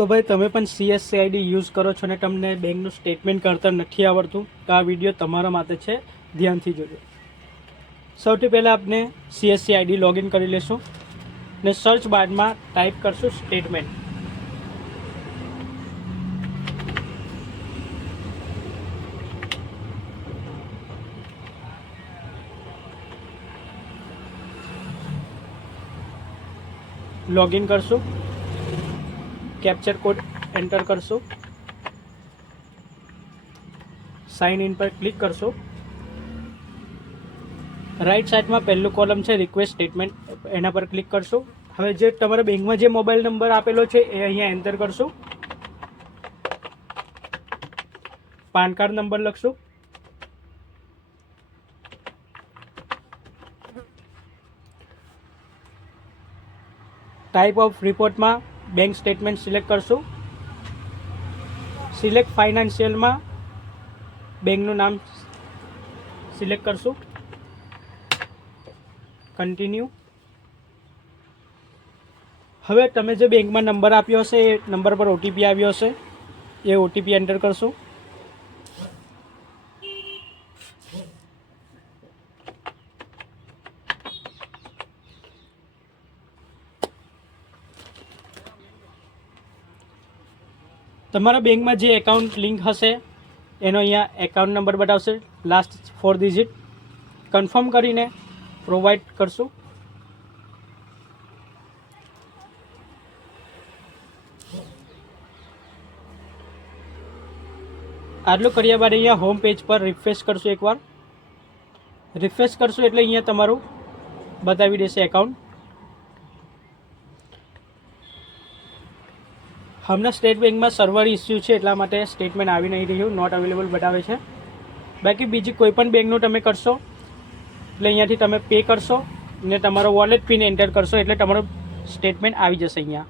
તો ભાઈ તમે પણ CSCID યુઝ કરો છો ને તમને બેંકનું સ્ટેટમેન્ટ કરતા નથી આવડતું તો આ વિડીયો તમારા માટે છે, ધ્યાનથી જોજો. સૌથી પહેલાં આપણે CSCID લોગિન કરી લેશું ને સર્ચ બારમાં ટાઈપ કરશું સ્ટેટમેન્ટ. લોગિન કરશું, કેપ્ચર કોડ એન્ટર કરશું, સાઇન ઇન પર ક્લિક કરશું. રાઈટ સાઈડમાં પહેલું કોલમ છે રિક્વેસ્ટ સ્ટેટમેન્ટ, એના પર ક્લિક કરશું. હવે જે તમારા બેંકમાં જે મોબાઈલ નંબર આપેલો છે એ અહીંયા એન્ટર કરશું. પાન કાર્ડ નંબર લખશું. ટાઈપ ઓફ રિપોર્ટમાં બેંક સ્ટેટમેન્ટ સિલેક્ટ કરશું. સિલેક્ટ ફાઇનાન્શિયલમાં બેંકનું નામ સિલેક્ટ કરશું. કન્ટિન્યુ. હવે તમે જે બેંકમાં નંબર આપ્યો હશે એ નંબર પર OTP આવ્યો હશે, એ OTP એન્ટર કરશું. તમારા બેંકમાં જે એકાઉન્ટ લિંક હશે એનો અહીંયા એકાઉન્ટ નંબર બતાવશે, લાસ્ટ 4 ડિજિટ. કન્ફર્મ કરીને પ્રોવાઈડ કરશું. આટલું કર્યા બાદ અહીંયા હોમ પેજ પર રિફ્રેશ કરશું. એકવાર રિફ્રેશ કરશું એટલે અહીંયા તમારું બતાવી દેશે એકાઉન્ટ. હમણાં સ્ટેટ બેંકમાં સર્વર ઇસ્યુ છે એટલા માટે સ્ટેટમેન્ટ આવી નહીં રહ્યું, નોટ અવેલેબલ બતાવે છે. બાકી બીજી કોઈ પણ બેંકનું તમે કરશો એટલે અહીંયાથી તમે પે કરશો ને તમારો વોલેટ પિન એન્ટર કરશો એટલે તમારું સ્ટેટમેન્ટ આવી જશે અહીંયા.